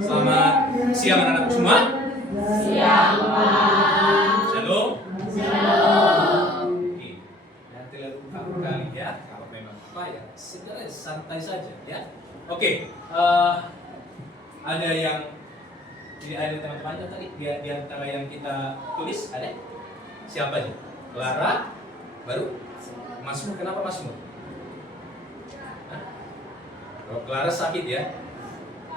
Selamat siang anak-anak semua. Siang, Pak. Shalom. Shalom. Oke. Nanti lalu kamu kali ya. Kalau memang apa ya, sebenarnya santai saja ya. Oke. Ada yang jadi ada teman-temannya tadi di antara yang kita tulis ada siapa aja? Clara, baru Masmur. Kenapa Masmur? Kalau Clara sakit ya.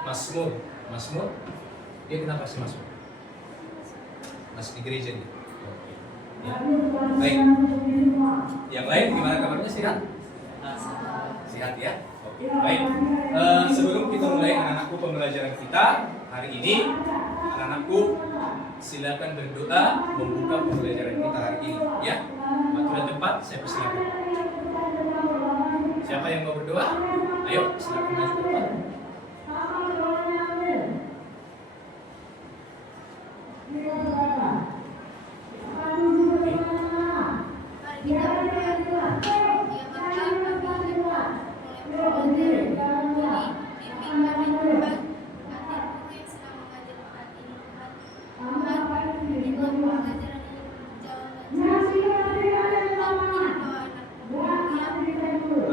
Masmur, dia kenapa sih Masmur? Masuk di gereja nih. Oke. Ya. Baik. Yang lain gimana kabarnya, sehat? Sehat ya. Oke. Baik. Sebelum kita mulai anak-anakku pembelajaran kita hari ini, anak-anakku silakan berdoa membuka pembelajaran kita hari ini. Ya. Waktu dan tempat saya persilakan. Siapa yang mau berdoa? Ayo, silakan maju ke depan.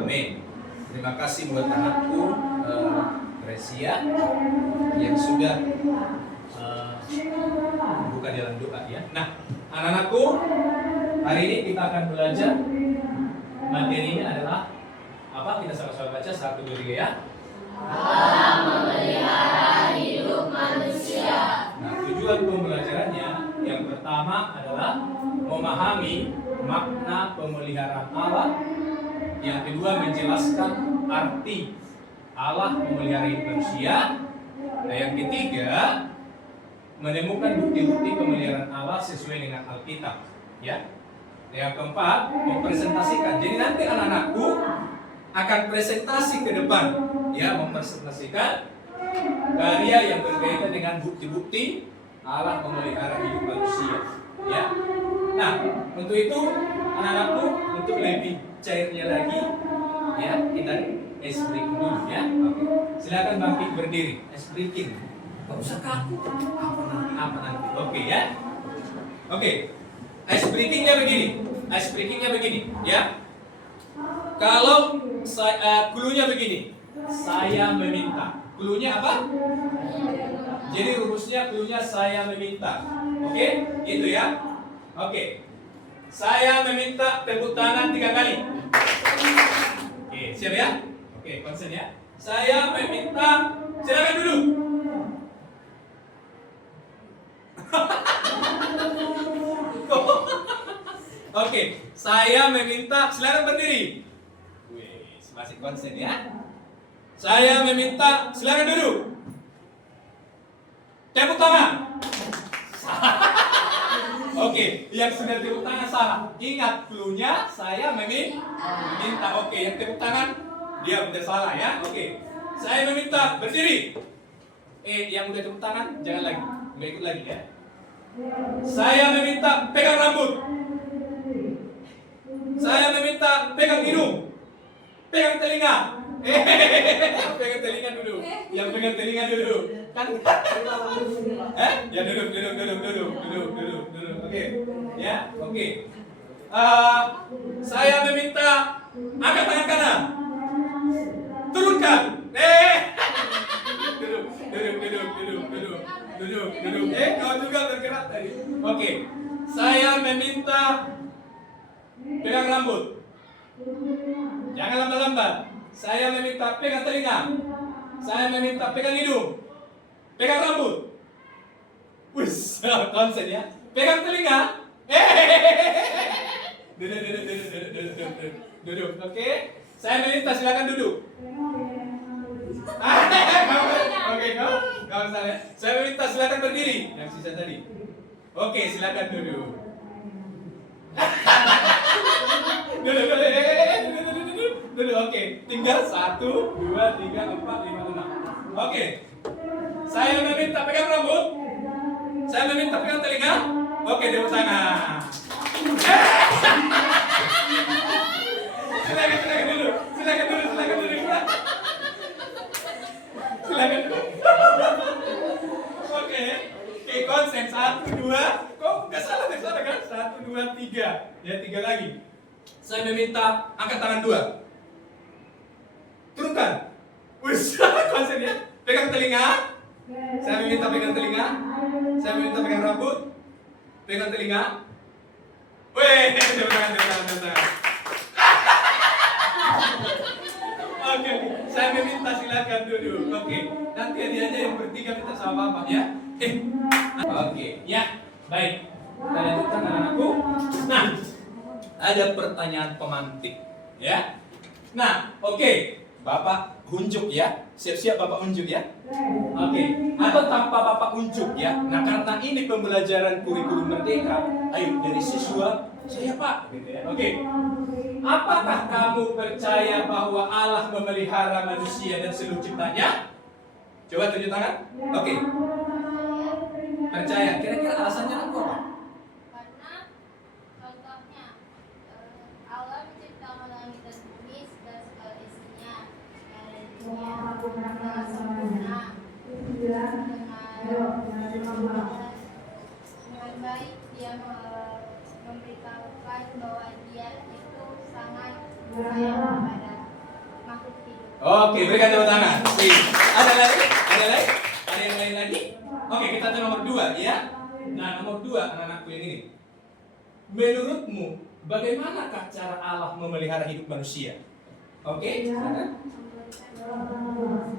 Amin. Terima kasih buat anakku Resia yang sudah buka dalam doa ya. Nah, anak-anakku, hari ini kita akan belajar materinya adalah apa? Kita sama-sama baca 1, 2, 3 ya. Allah memelihara hidup manusia. Nah, tujuan pembelajarannya yang pertama adalah memahami makna pemeliharaan Allah. Yang kedua menjelaskan arti Allah memelihara hidup manusia. Nah, yang ketiga menemukan bukti-bukti pemeliharaan Allah sesuai dengan Alkitab, ya. Yang keempat mempresentasikan. Jadi nanti anak-anakku akan presentasi ke depan, ya, mempresentasikan karya yang berkaitan dengan bukti-bukti Allah memelihara hidup manusia, ya. Nah, untuk itu anak-anakku untuk lebih cairnya lagi, ya, kita ice breaking dulu, ya. Oke. Silakan bangkit berdiri, ice breaking. Gak usah kaku, apa nanti. Oke, ya. Oke. Ice breakingnya begini, ya. Kalau cluenya begini, saya meminta. Cluenya apa? Jadi rumusnya cluenya saya meminta. Oke, itu ya. Oke. Saya meminta tepuk tangan 3 kali. Oke, siap ya? Oke, konsen ya. Saya meminta, silakan duduk. Oke, saya meminta, silakan berdiri. Wih, masih konsen ya. Saya meminta, silakan duduk. Tepuk tangan. Oke, yang sudah tepuk tangan salah. Ingat cluenya, saya meminta. Oke, yang tepuk tangan dia udah salah ya. Oke, saya meminta berdiri. Yang udah tepuk tangan jangan lagi, nggak ikut lagi ya. Saya meminta pegang rambut. Saya meminta pegang hidung, pegang telinga. Pegang telinga dulu. Yang pegang telinga dulu. Kan? Ya duduk. Oke. Ya, oke. Saya meminta angkat tangan kanan. Turunkan. Duduk. Kau juga bergerak tadi. Oke. Saya meminta pegang rambut. Jangan lambat-lambat. Saya meminta pegang telinga. Saya meminta pegang hidung. Pegang rambut. Wis, konsen ya. Pegang telinga. Duduk. Oke. Saya meminta silakan duduk. Oke, kau salah. Saya meminta silakan berdiri. Yang sisa tadi. Oke, silakan duduk. Duduk. Oke. Tinggal 1, 2, 3, 4, 5, 6. Oke. Saya meminta pegang rambut. Saya meminta pegang telinga. Oke, tepuk tangan. Silakan dulu. Silakan dulu. minta angkat tangan 2. Turunkan. Wis, konsepnya. Pegang telinga. Saya minta pegang telinga. Saya minta pegang rambut. Pegang telinga. Weh, tepuk tangan. Oke, saya meminta silakan duduk. Oke, nanti aja yang bertiga minta sama Bapak ya. Oke, ya, baik. Kita lanjutkan anak-anakku. Nah, ada pertanyaan pemantik, ya. Nah, oke, Bapak unjuk ya. Siap-siap Bapak unjuk ya. Oke, atau tanpa Bapak unjuk ya. Nah, karena ini pembelajaran kurikulum merdeka, ayo dari siswa saya Pak, gitu ya. Oke. Apakah kamu percaya bahwa Allah memelihara manusia dan seluruh ciptanya? Coba tunjuk tangan. Oke. Percaya. Kira-kira alasannya apa? Karena contohnya Allah menciptakan langit dan bumi dan segala isinya yang ada di dunia dengan sempurna, dengan baik Dia memberitahukan bahwa Dia itu sangat sayang kepada makhluk hidup. Oke, berikan tepuk tangan. Ada lagi? Ada lagi? Ada yang lain lagi? Oke, kita ke nomor 2 ya. Nah, nomor 2 anak-anakku yang ini. Menurutmu, bagaimanakah cara Allah memelihara hidup manusia? Oke, silakan.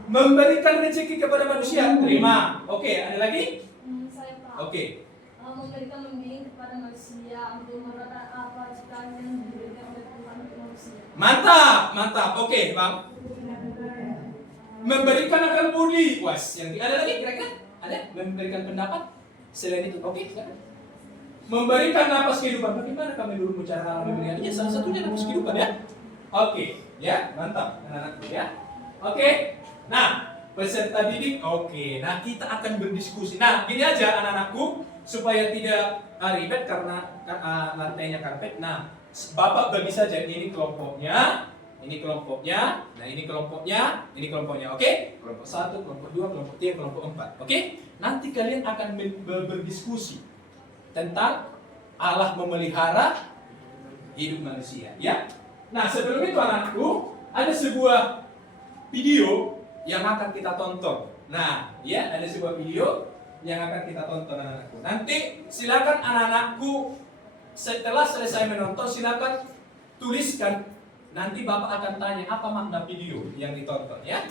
Memberikan rezeki kepada manusia. Terima. Oke, ada lagi? Saya Pak. Oke. Memberikan membimbing kepada manusia untuk merasakan apa ciptaan yang diberikan oleh Tuhan untuk manusia. Mantap, mantap. Oke, Bang. Memberikan akal budi. Was, yang ada lagi kira-kira? Ada? Memberikan pendapat selain itu. Oke, silakan. Memberikan napas kehidupan. Bagaimana kami dulu cara memberikannya? Salah satunya napas kehidupan ya. Oke, ya, mantap anak-anakku ya. Oke. Nah, peserta didik. Oke, nah kita akan berdiskusi. Nah, gini aja anak-anakku supaya tidak ribet karena lantainya karpet. Nah, Bapak bagi saja ini kelompoknya. Ini kelompoknya, nah ini kelompoknya, ini kelompoknya, oke? Kelompok 1, kelompok 2, kelompok 3, kelompok 4, oke? Nanti kalian akan berdiskusi tentang Allah memelihara hidup manusia, ya? Nah, sebelum itu anakku, ada sebuah video yang akan kita tonton. Nah, ya, ada sebuah video yang akan kita tonton anak-anakku. Nanti silakan anak-anakku setelah selesai menonton, silakan tuliskan. Nanti Bapak akan tanya apa makna video yang ditonton ya.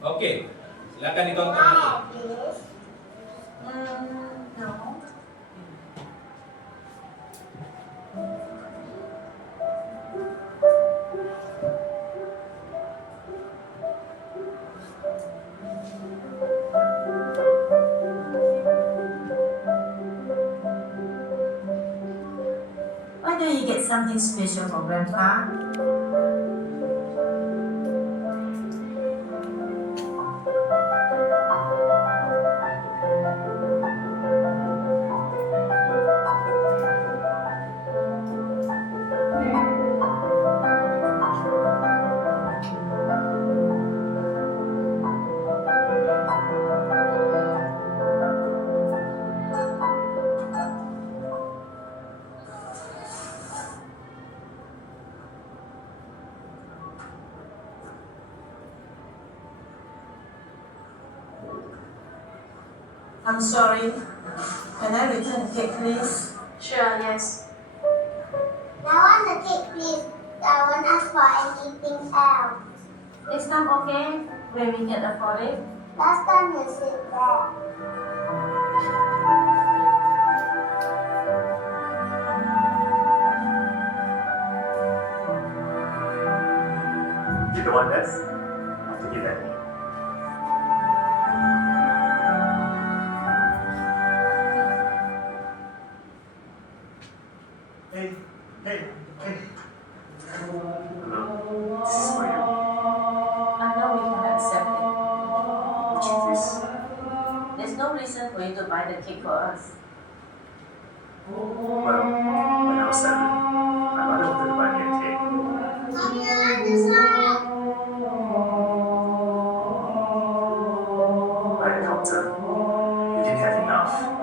Oke, silakan ditonton nanti. Why don't you get something special for Grandpa? I'm sorry. Can I return the cake, please? Sure, yes. I want the cake, please. I won't ask for anything else. Is that okay when we can afford it? Last time you said that. You don't want this? I'll take it then. Hey, hey, hey. Hello, this is for you. I know we can accept it. Would you please? There's no reason for you to buy the cake for us. Well, when I was 7, my mother wanted to buy me a cake. Mommy, I want this one. By the doctor, we didn't have enough.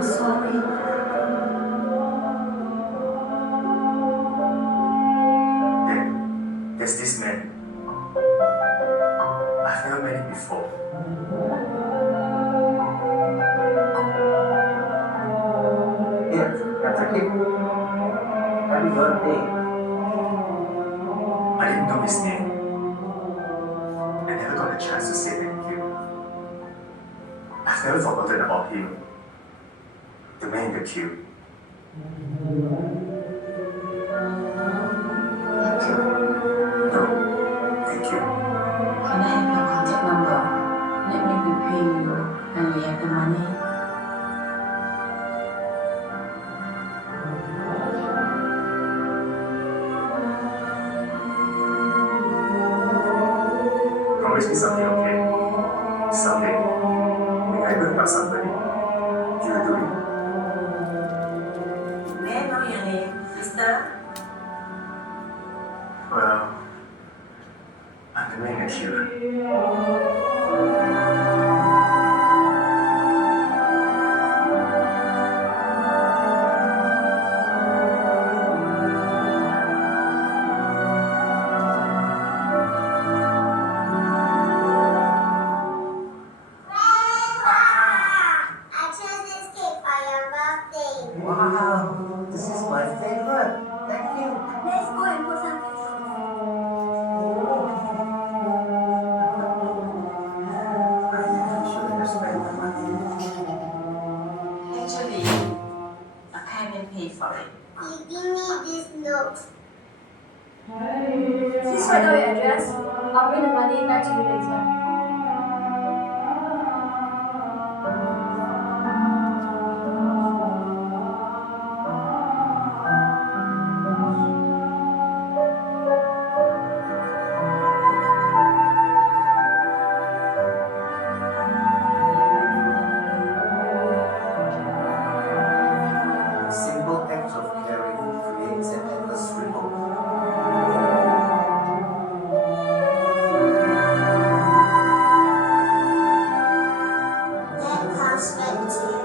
I'm sorry. Then, there's this man. I've never met him before. Yes, that's a kid. Happy birthday. I didn't know his name. I never got a chance to say thank you. I've never forgotten about him. The man in the queue. Thank you. No, thank you. Can I have your contact number? Let me repay you when we have the money. Promise me something, okay? Someday, when I will help somebody, you will do it. May I know your name, sister? Well, I'm the man in the queue. I chose this cake for your birthday. Wow, this is my favorite. Thank you. Let's go and put some cake. I shouldn't have spent my money. Actually, I can't even pay for it. You give me this note. Please write down your address. I'll bring the money back to you later. Simple acts of caring creates an endless ripple. That comes back to you.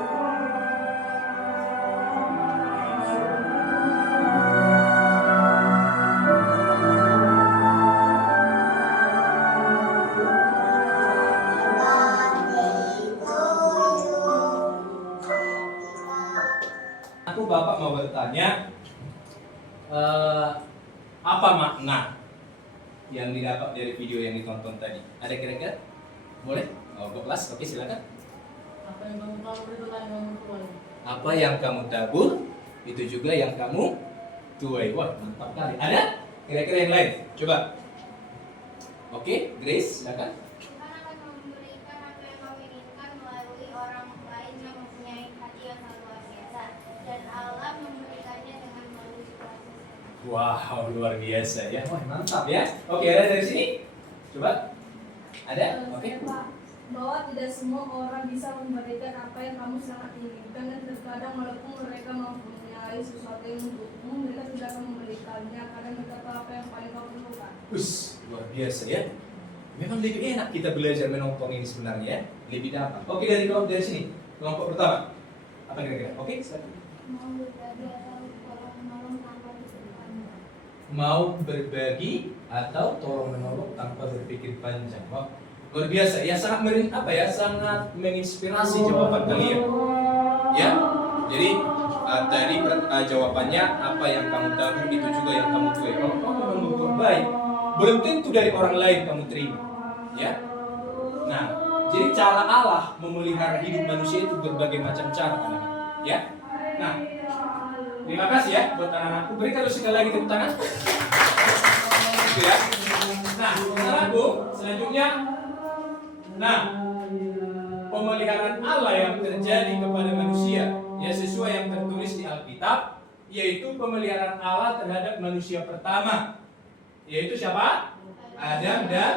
Aku Bapak mau bertanya, apa makna yang didapat dari video yang ditonton tadi? Ada kira-kira? Boleh? Mau ke kelas? Oke, silakan. Apa yang kamu tahu itu kan kamu tuai. Apa yang kamu tabur, itu juga yang kamu tuai. Wah, mantap kali. Ada? Kira-kira yang lain? Coba. Oke, Grace, silakan. Tuhan akan memberikan apa yang kau inginkan melalui orang lain yang mempunyai hati yang sangat luar biasa, dan Allah memberikannya dengan melalui situasi. Wow, luar biasa ya. Wah, mantap ya. Oke, ada dari sini? Coba. Ada? Oke. Pak, bahwa tidak semua orang bisa memberikan apa yang kamu sangat inginkan, dan terkadang walaupun mereka mempunyai sesuatu yang untukmu, mereka tidak akan memberikannya karena mereka tahu apa yang paling kau perlukan. Luar biasa ya. Memang lebih enak kita belajar menonton ini sebenarnya ya. Lebih dapat. Oke, dari kelompok dari sini. Kelompok pertama. Apa kira-kira? Oke, silakan. Mau berbagi atau tolong menolong tanpa Mau berbagi atau tolong menolong tanpa berpikir berpikir panjang. panjang. Wah, luar biasa ya, sangat sangat menginspirasi jawaban kalian. Ya. Jadi tadi jawabannya apa yang kamu tabur itu juga yang kamu tuai. Kalau kamu memang baik, belum tentu dari orang lain kamu terima. Ya. Nah, jadi cara Allah memelihara hidup manusia itu berbagai macam cara, anak-anak. Ya. Nah, terima kasih ya buat anak-anakku. Berikan sekali lagi tepuk tangan. Gitu ya. Nah, anak-anakku, selanjutnya, nah, pemeliharaan Allah yang terjadi kepada manusia, ya sesuai yang tertulis di Alkitab, yaitu pemeliharaan Allah terhadap manusia pertama, yaitu siapa? Adam dan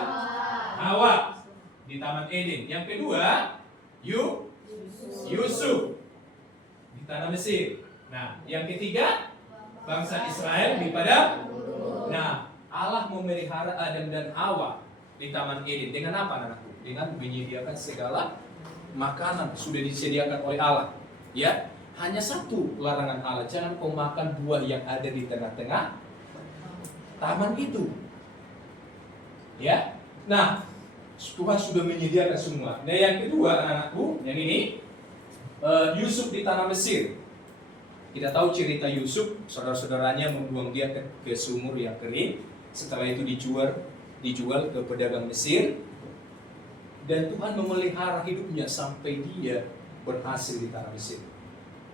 Hawa di Taman Eden. Yang kedua, Yusuf di tanah Mesir. Nah, yang ketiga, bangsa Israel di padang. Nah, Allah memelihara Adam dan Hawa di Taman Eden dengan apa, anakku? Dengan menyediakan segala makanan sudah disediakan oleh Allah. Ya, hanya satu larangan Allah, jangan kau makan buah yang ada di tengah-tengah taman itu. Ya, nah Tuhan sudah menyediakan semua. Nah yang kedua anak-anakku, yang ini Yusuf di tanah Mesir. Kita tahu cerita Yusuf, saudara-saudaranya membuang dia ke sumur yang kering. Setelah itu dijual ke pedagang Mesir. Dan Tuhan memelihara hidupnya sampai dia berhasil di tanah Mesir,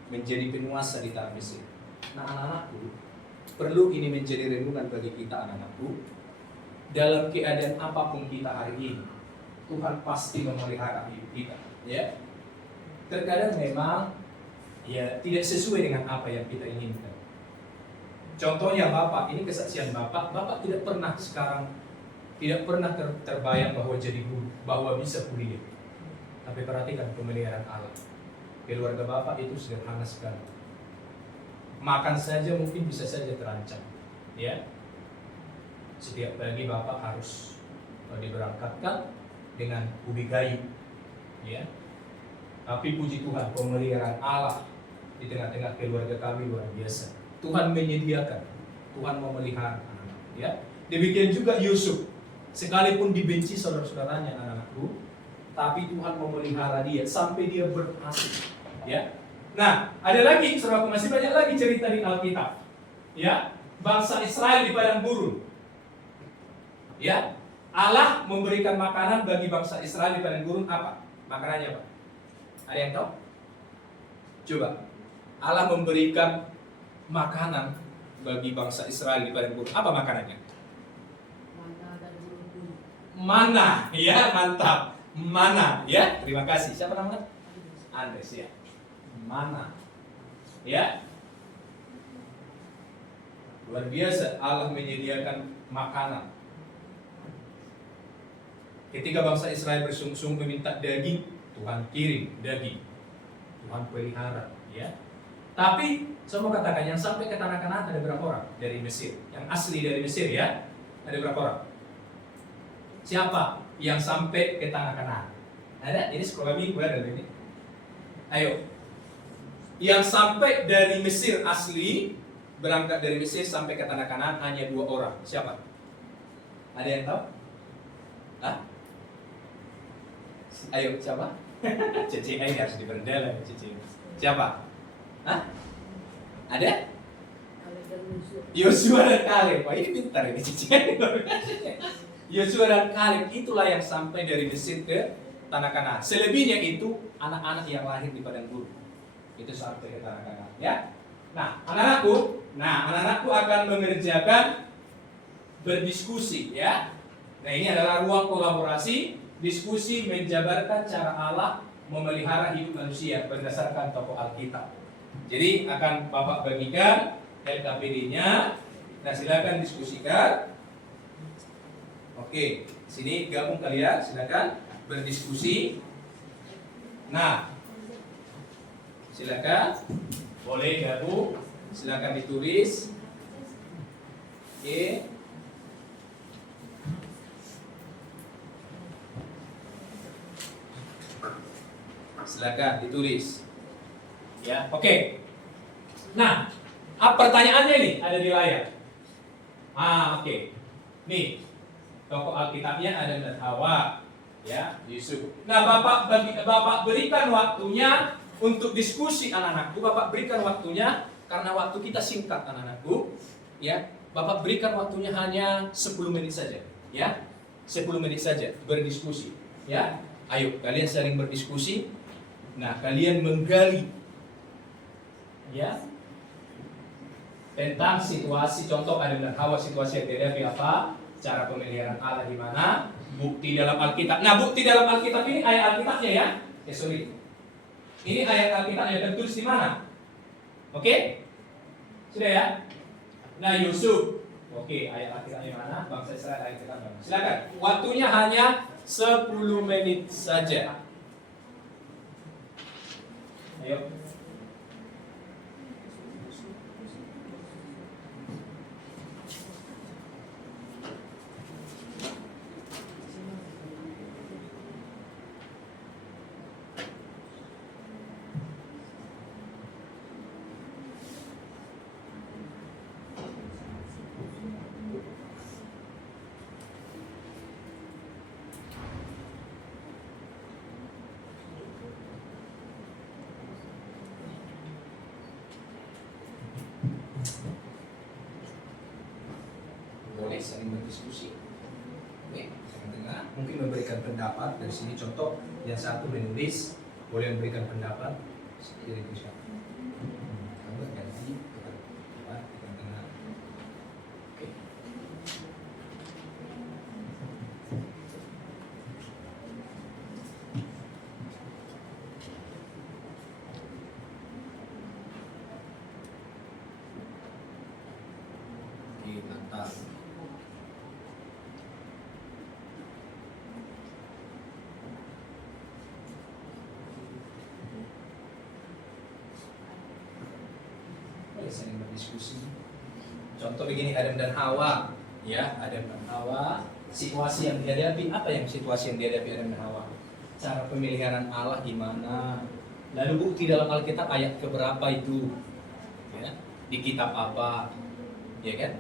menjadi penguasa di tanah Mesir. Nah anak-anakku, perlu ini menjadi renungan bagi kita anak-anakku. Dalam keadaan apapun kita hari ini, Tuhan pasti memelihara hidup kita. Ya, terkadang memang ya tidak sesuai dengan apa yang kita inginkan. Contohnya Bapak, ini kesaksian Bapak tidak pernah terbayang bahwa jadi guru, bahwa bisa kuliah. Tapi perhatikan pemeliharaan Allah. Keluarga Bapak itu sederhana sekali. Makan saja mungkin bisa saja terancam. Ya, setiap pagi Bapak harus diberangkatkan dengan ubi kayu. Ya, tapi puji Tuhan, pemeliharaan Allah di tengah-tengah keluarga kami luar biasa. Tuhan menyediakan, Tuhan memelihara anak-anak. Ya, demikian juga Yusuf, sekalipun dibenci saudara-saudaranya anak-anakku, tapi Tuhan memelihara dia sampai dia berhasil. Ya, nah ada lagi, saudaraku, masih banyak lagi cerita di Alkitab. Ya, bangsa Israel di padang gurun. Ya, Allah memberikan makanan bagi bangsa Israel di padang gurun apa? Makanannya apa? Ada yang tahu? Coba. Allah memberikan makanan bagi bangsa Israel di padang gurun. Apa makanannya? Mana, ya, mantap. Mana, ya. Terima kasih. Siapa namanya? Andres, ya. Mana. Ya. Luar biasa Allah menyediakan makanan. Ketika bangsa Israel bersungguh-sungguh meminta daging, Tuhan kirim daging. Tuhan pelihara, ya. Tapi saya mau katakan yang sampai ke tanah Kanaan ada berapa orang dari Mesir? Yang asli dari Mesir, ya. Ada berapa orang? Siapa yang sampai ke tanah Kanaan? Ada? Ini sekolah minggu ada ini. Ayo. Yang sampai dari Mesir asli, berangkat dari Mesir sampai ke tanah Kanaan hanya 2 orang. Siapa? Ada yang tahu? Hah? Ayo, siapa? Cici ini harus diberdaya, Cici. Siapa? Hah? Ada? Yosua dan Kaleb. Wah, ini pintar ini Cici. Yosua dan Kaleb itulah yang sampai dari Mesir ke tanah Kanaan. Selebihnya itu anak-anak yang lahir di padang gurun. Itu sampai ke tanah Kanaan, ya. Nah, anak-anakku akan mengerjakan berdiskusi, ya. Nah, ini adalah ruang kolaborasi, diskusi menjabarkan cara Allah memelihara hidup manusia berdasarkan tokoh Alkitab. Jadi akan Bapak bagikan LKPD-nya. Nah, silakan diskusikan. Oke, sini gabung kalian, silakan berdiskusi. Nah, silakan boleh gabung, silakan ditulis. Oke. Silakan ditulis. Ya, oke. Nah, pertanyaannya nih ada di layar. Oke. Nih, tokoh Alkitabnya Adam dan Hawa, ya, Yusuf. Nah, Bapak berikan waktunya untuk diskusi anak-anakku. Bapak berikan waktunya karena waktu kita singkat anak-anakku, ya. Bapak berikan waktunya hanya 10 menit saja, ya. 10 menit saja berdiskusi, ya. Ayo, kalian saling berdiskusi. Nah, kalian menggali, ya, tentang situasi, contoh Adam dan Hawa, situasi yang dihadapi apa, cara pemeliharaan Allah di mana, bukti dalam Alkitab. Nah, bukti dalam Alkitab ini ayat Alkitabnya, ya. Sorry. Ini ayat Alkitabnya tertulis di mana? Oke? Sudah, ya? Nah, Yusuf. Oke, ayat Alkitabnya mana? Bangsa Israel ayat Alkitabnya. Silakan. Waktunya hanya 10 menit saja. Ayo. saling berdiskusi. Oke, tengah-tengah mungkin memberikan pendapat. Dari sini contoh, yang satu menulis, boleh memberikan pendapat. Jadi itu siapa? Kamu ganti di tengah-tengah. Oke. Oke, mantap. Boleh saling berdiskusi. Contoh begini, Adam dan Hawa, ya, Adam dan Hawa. Situasi yang dihadapi, apa yang situasi yang dihadapi Adam dan Hawa? Cara pemeliharaan Allah gimana? Lalu bukti dalam Alkitab ayat keberapa itu? Ya, di kitab apa? Ya kan?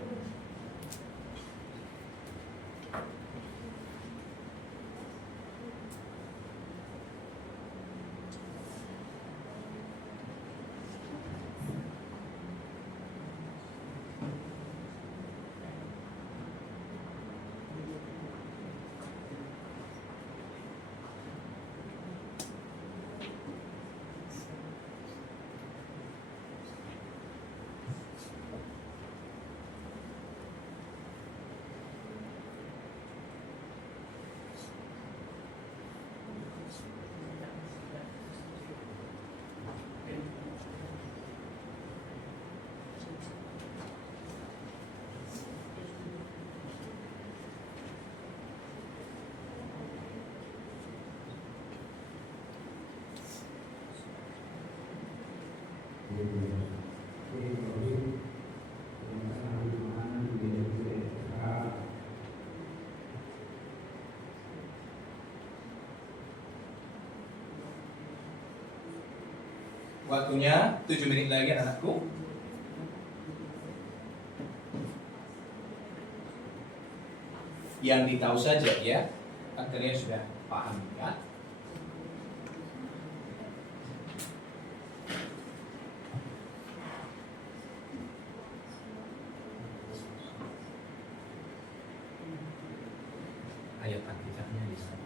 Waktunya 7 menit lagi anak-anakku. Yang ditahu saja ya, kan kalian sudah paham kan? Ayat Alkitabnya di sana.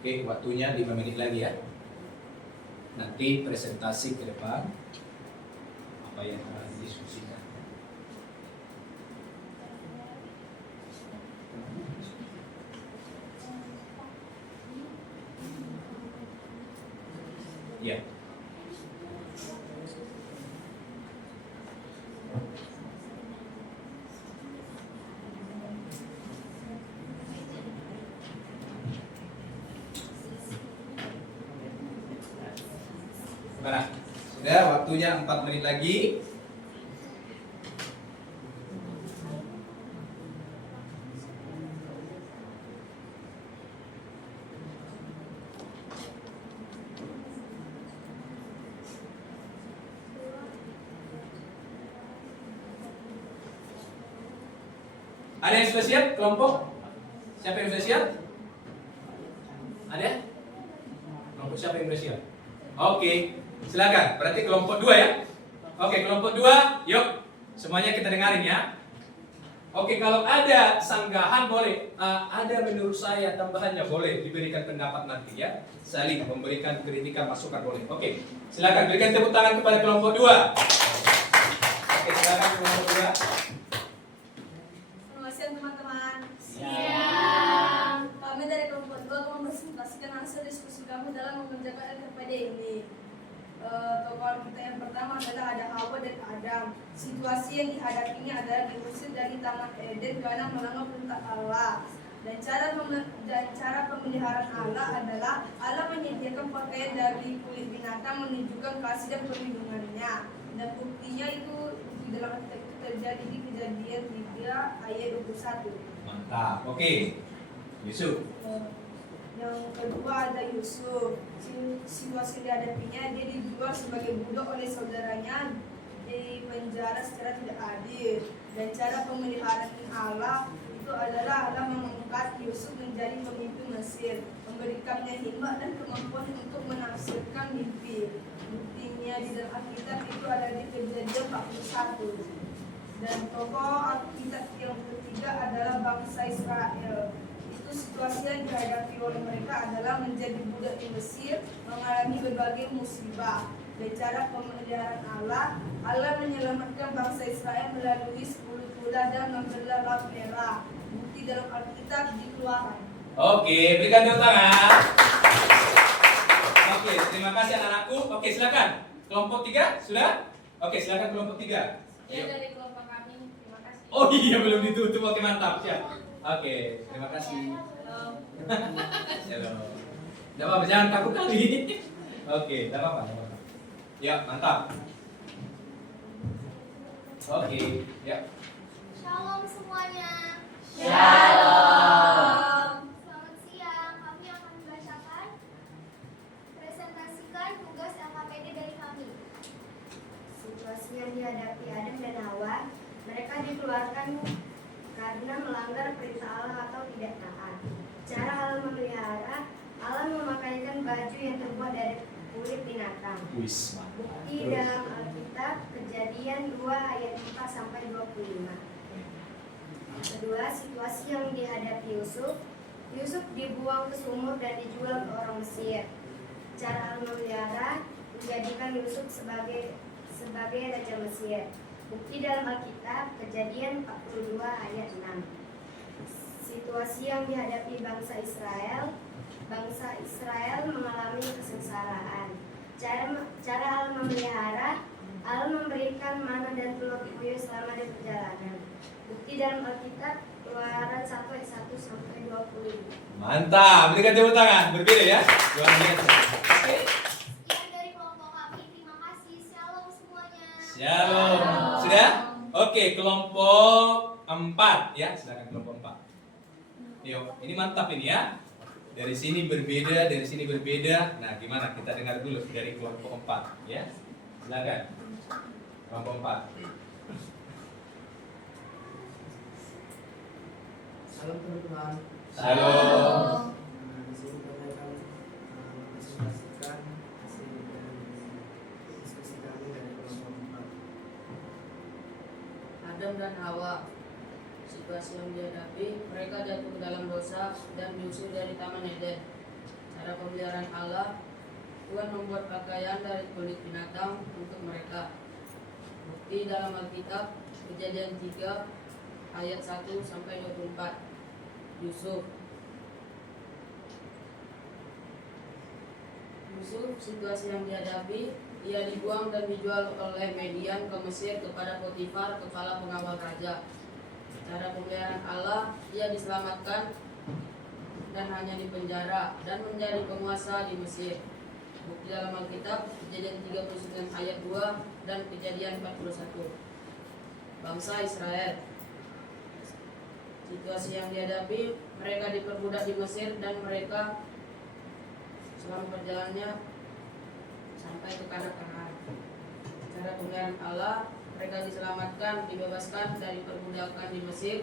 Oke, waktunya 5 menit lagi ya. Nanti presentasi ke depan apa yang akan didiskusikan. Ya. Sudah, waktunya 4 menit lagi. Ada yang sudah siap kelompok? Siapa yang sudah siap? Ada? Kelompok siapa yang sudah siap? Oke, silakan. Berarti kelompok 2 ya. Oke, kelompok 2, yuk. Semuanya kita dengarin ya. Oke, kalau ada sanggahan boleh. Ada menurut saya tambahannya boleh diberikan pendapat nanti ya. Saling memberikan kritikan masukan boleh. Oke, silakan berikan tepuk tangan kepada kelompok 2. Oke, silakan kelompok 2. Teman-teman. Siap. Kami dari kelompok 2 akan mempresentasikan hasil diskusi kami dalam mengerjakan LKPD ini. Tokoh kita yang pertama adalah ada Hawa dan Adam. Situasi yang dihadapinya adalah diusir dari Taman Eden karena melanggar perintah Allah. Dan cara pemeliharaan Allah adalah Allah menyediakan pakaian dari kulit binatang menunjukkan kasih dan perlindungannya. Dan buktinya itu di dalam Alkitab itu terjadi di Kejadian 3 ayat 21. Mantap. Oke. Yusuf. Yang kedua ada Yusuf. Situasi dihadapinya dia dijual sebagai budak oleh saudaranya di penjara secara tidak adil. Dan cara pemeliharaan Allah itu adalah Allah mengangkat Yusuf menjadi pemimpin Mesir, memberikannya hikmah dan kemampuan untuk menafsirkan mimpi. Buktinya di dalam Alkitab itu ada di Kejadian 41. Dan tokoh Alkitab yang ketiga adalah bangsa Israel. Itu situasi yang dihadapi oleh mereka adalah menjadi budak di Mesir, mengalami berbagai musibah. Dan cara pemeliharaan Allah menyelamatkan bangsa Israel melalui 10 kuda dan membelah Laut Merah. Bukti dalam Alkitab di Keluaran. Oke, berikan tepuk tangan. Oke, terima kasih anak-anakku. Oke, silakan. Kelompok 3 sudah? Oke, silakan kelompok 3. Ya, dari kelompok kami, terima kasih. Oh iya, belum ditutup. Oke, mantap. Siap. Oke, terima kasih. Shalom. Tidak apa-apa, jangan kaku kali. Oke, tidak apa-apa. Ya, mantap. Oke, ya. Shalom semuanya. Shalom. Selamat siang. Kami akan membacakan presentasikan tugas LKPD dari kami. Situasi yang dihadapi Adam dan Hawa, mereka dikeluarkan karena melanggar perintah Allah atau tidak taat. Cara Allah memelihara, Allah memakaikan baju yang terbuat dari kulit binatang. Wis, mantap. Bukti dalam Alkitab Kejadian 2 ayat 4 sampai 25. Kedua, situasi yang dihadapi Yusuf. Yusuf dibuang ke sumur dan dijual ke orang Mesir. Cara Allah memelihara, menjadikan Yusuf sebagai raja Mesir. Bukti dalam Alkitab Kejadian 42 ayat 6. Situasi yang dihadapi bangsa Israel. Bangsa Israel mengalami kesengsaraan. Cara Allah memelihara, Allah memberikan mana dan telur puyuh selama di perjalanan. Bukti dalam Alkitab Keluaran 1 ayat 1 sampai 25. Mantap, berikan tepuk tangan. Berbeda ya. Luar biasa. Oke. Sekian dari kelompok kami. Terima kasih. Shalom semuanya. Shalom. Sudah? Oke, kelompok 4 ya. Silakan kelompok 4. Yuk, ini mantap ini ya. Dari sini berbeda, dari sini berbeda. Nah, gimana? Kita dengar dulu dari kelompok 4 ya. Silakan. Kelompok 4. Salam teman-teman. Shalom. Di sini kami akan mempresentasikan hasil dari diskusi kami dari kelompok 4. Adam dan Hawa. Situasi yang dihadapi, mereka jatuh ke dalam dosa dan diusir dari Taman Eden. Cara pemeliharaan Allah, Tuhan membuat pakaian dari kulit binatang untuk mereka. Bukti dalam Alkitab Kejadian 3 ayat 1 sampai 24. Yusuf, situasi yang dihadapi, ia dibuang dan dijual oleh Median ke Mesir kepada Potifar, kepala pengawal raja. Cara pemeliharaan Allah, ia diselamatkan dan hanya dipenjara dan menjadi penguasa di Mesir. Bukti dalam Alkitab, Kejadian 39 ayat 2 dan Kejadian 41. Bangsa Israel. Situasi yang dihadapi, mereka diperbudak di Mesir dan mereka selama perjalanannya sampai ke Kanaan. Cara pemeliharaan Allah, mereka diselamatkan, dibebaskan dari perbudakan di Mesir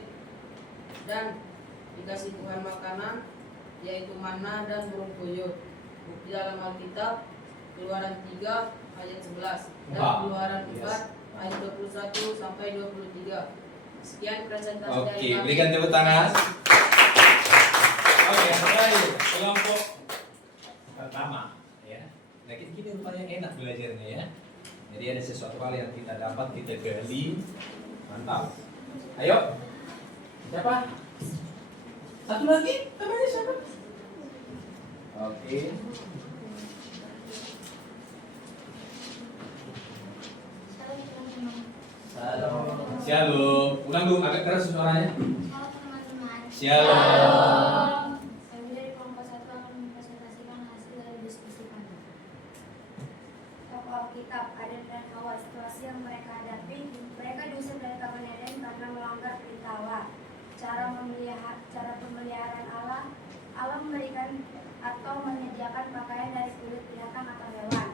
dan dikasih Tuhan makanan, yaitu manna dan burung puyuh. Bukti dalam Alkitab, Keluaran 3 ayat 11 dan Keluaran 4 ayat 21 sampai 23. Sekian presentasi dari Oke, kami. berikan tepuk tangan. Oke, mulai kelompok pertama ya. Nah, gini rupanya enak belajarnya ya. Jadi ada sesuatu hal yang kita dapat, kita gali. Mantap. Ayo. Siapa? Satu lagi, namanya siapa? Oke. Shalom. Ulang dulu, agak keras suaranya. Halo teman-teman. Shalom. Kami dari kelompok 1 akan mempresentasikan hasil dari diskusi kami. Tokoh Alkitab, Adam dan Hawa, situasi yang mereka hadapi, mereka diusir dari Taman Eden karena melanggar perintah Allah. Cara pemeliharaan Allah memberikan atau menyediakan pakaian dari kulit binatang atau hewan.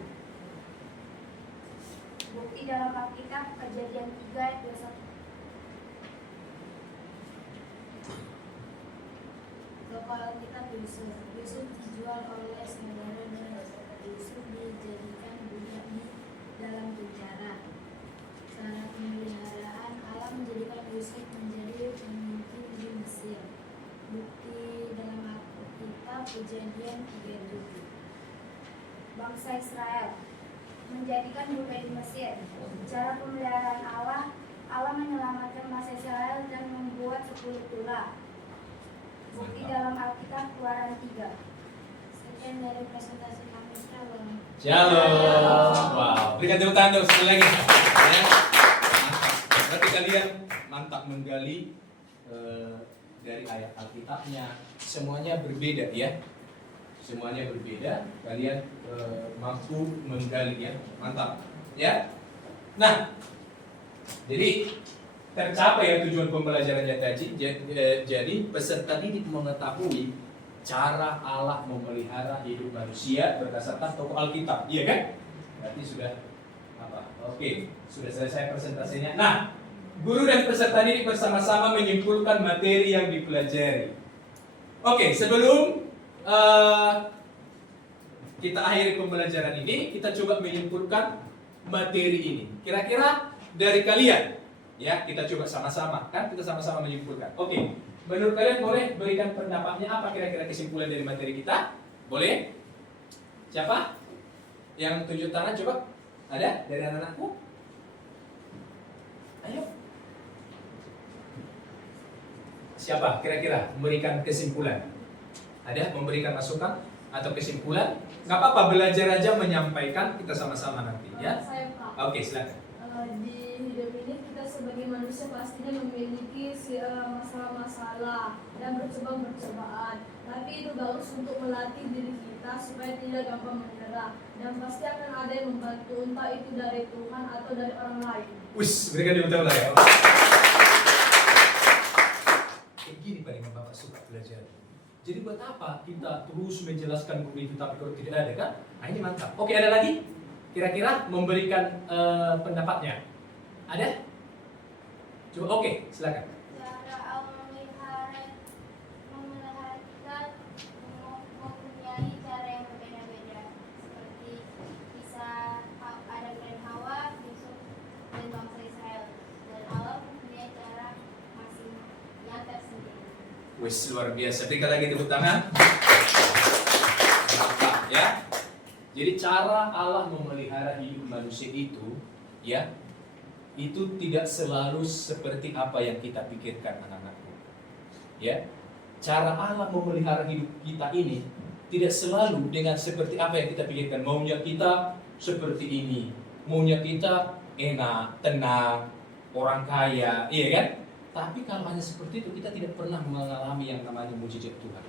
Bukti dalam Alkitab, Kejadian 3 ayat 21. Tokoh Alkitab Yusuf dijual oleh saudara dan Yusuf dijadikan budak di dalam penjara. Cara pemeliharaan Allah menjadikan Yusuf menjadi pemimpin di Mesir. Bukti dalam Alkitab Kejadian 37. Bangsa Israel menjadikan budak di Mesir. Cara pemeliharaan Allah menyelamatkan bangsa Israel dan membuat 10 tulah. Bukti dalam Alkitab Keluaran 3. Sekian dari presentasi kami. Shalom. Wow, berikan tepuk tangan dong sekali lagi. Ya. Mantap. Berarti kalian mantap menggali dari ayat Alkitabnya. Semuanya berbeda ya. Semuanya berbeda. Kalian mampu menggali ya. Mantap. Ya. Nah, jadi tercapai ya tujuan pembelajarannya tadi. Jadi peserta didik mengetahui cara Allah memelihara hidup manusia berdasarkan tokoh Alkitab, iya kan? Berarti sudah apa? Oke, sudah selesai presentasinya. Nah, guru dan peserta didik bersama-sama menyimpulkan materi yang dipelajari. Oke, sebelum kita akhiri pembelajaran ini, kita coba menyimpulkan materi ini. Kira-kira dari kalian, ya kita coba sama-sama, kan kita sama-sama menyimpulkan. Oke, menurut kalian boleh berikan pendapatnya apa kira-kira kesimpulan dari materi kita? Boleh? Siapa? Yang tunjuk tangan coba? Ada dari anak-anakku? Ayo. Siapa kira-kira memberikan kesimpulan? Ada memberikan masukan atau kesimpulan? Nggak apa-apa, belajar aja menyampaikan, kita sama-sama nanti ya. Saya Pak. Oke, silakan. Di hidup ini kita sebagai manusia pastinya memiliki masalah-masalah dan percobaan. Tapi itu bagus untuk melatih diri kita supaya tidak gampang menyerah. Dan pasti akan ada yang membantu, entah itu dari Tuhan atau dari orang lain. Wis, berikan tepuk tangan ya. Kayak gini paling Bapak suka belajar. Jadi buat apa kita terus menjelaskan guru itu tapi kalau tidak ada kan? Nah ini mantap. Oke, ada lagi? Kira-kira memberikan pendapatnya? Ada? Coba oke, silakan. Cara Allah memelihara kita mempunyai cara yang berbeda-beda, seperti kisah Adam dan Hawa, Yusuf dan bangsa Israel. Dan Allah mempunyai cara masing yang tersendiri. Wis, luar biasa. Berikan lagi tepuk tangan. Mantap ya. Jadi cara Allah memelihara hidup manusia itu, ya, itu tidak selalu seperti apa yang kita pikirkan anak-anakku. Ya, cara Allah memelihara hidup kita ini tidak selalu dengan seperti apa yang kita pikirkan. Maunya kita seperti ini, maunya kita enak, tenang, orang kaya, iya kan? Tapi kalau hanya seperti itu kita tidak pernah mengalami yang namanya mujizat Tuhan.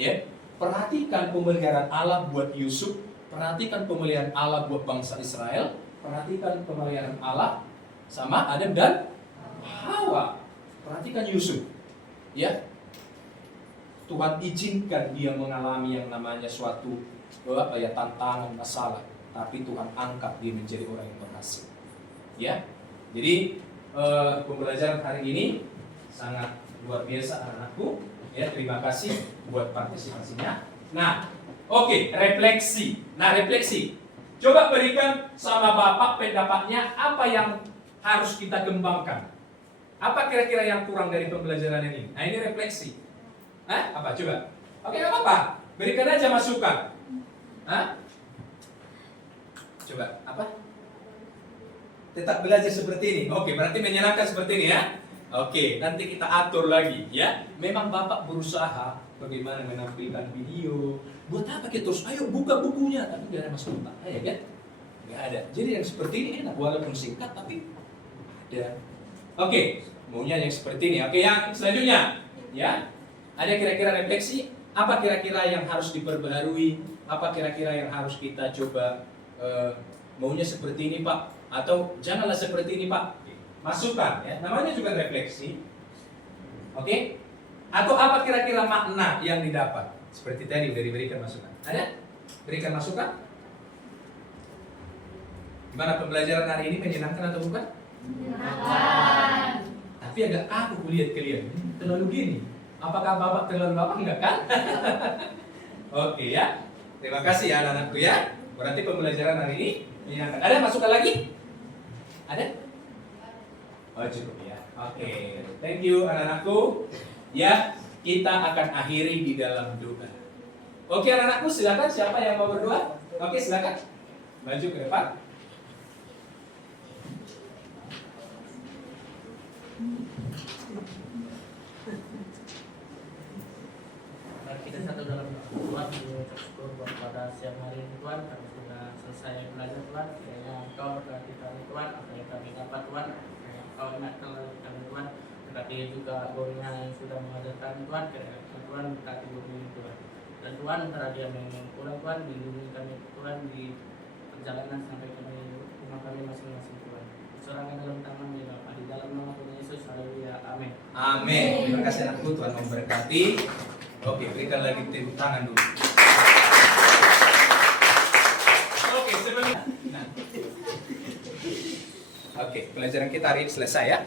Ya, perhatikan pemeliharaan Allah buat Yusuf Perhatikan pemeliharaan Allah buat bangsa Israel, perhatikan pemeliharaan Allah sama Adam dan Hawa. Perhatikan Yusuf. Ya. Tuhan izinkan dia mengalami yang namanya suatu tantangan, masalah, tapi Tuhan angkat dia menjadi orang yang berhasil. Ya. Jadi pembelajaran hari ini sangat luar biasa anak-anakku. Ya, terima kasih buat partisipasinya. Nah, oke, refleksi. Nah, refleksi. Coba berikan sama Bapak pendapatnya apa yang harus kita kembangkan. Apa kira-kira yang kurang dari pembelajaran ini? Nah, ini refleksi. Apa? Coba. Oke, nggak apa-apa. Berikan aja masukan. Coba, apa? Tetap belajar seperti ini. Oke, berarti menyenangkan seperti ini ya. Oke, nanti kita atur lagi ya. Memang Bapak berusaha bagaimana menampilkan video. Buat apa kita terus? Ayo buka bukunya, tapi nggak ada masukan. Ya kan? Nggak ada. Jadi yang seperti ini enak, walaupun singkat tapi ada. Oke, maunya yang seperti ini. Oke, yang selanjutnya ya. Ada kira-kira refleksi? Apa kira-kira yang harus diperbaharui? Apa kira-kira yang harus kita coba maunya seperti ini Pak? Atau janganlah seperti ini Pak? Masukan ya. Namanya juga refleksi. Oke? Atau apa kira-kira makna yang didapat? Seperti tadi udah diberikan masukan. Ada? Berikan masukan? Gimana pembelajaran hari ini, menyenangkan atau bukan? Menyenangkan. Tapi agak kaku kulihat kalian. Terlalu gini. Apakah Bapak terlalu Bapak? Enggak kan? Oke ya. Terima kasih ya anak-anakku ya. Berarti pembelajaran hari ini menyenangkan. Ada masukan lagi? Ada? Oh cukup ya. Oke. Thank you anak-anakku. Ya, kita akan akhiri di dalam doa. Oke anak-anakku, silakan siapa yang mau berdoa? Oke, silakan. Maju ke depan. Kita satu dalam Tuhan, mengucap syukur pada siang hari ini Tuhan, kami sudah selesai belajar Tuhan. Kiranya Engkau berkati kami Tuhan, apa yang kami dapat Tuhan, Engkau ingatkan kami Tuhan. Berkati juga gurunya yang sudah mengajarkan Tuhan, kiranya Tuhan berkati guru ini Tuhan. Dan Tuhan, antara dia pulang Tuhan, lindungi kami Tuhan di perjalanan sampai kami rumah kami masing-masing Tuhan. Serahkan dalam tangan di dalam nama Tuhan Yesus, haleluya, amin. Amin. Terima kasih anakku, Tuhan memberkati. Oke, berikan lagi tepuk tangan dulu. Oke, sebelum Oke, pelajaran kita hari ini selesai ya.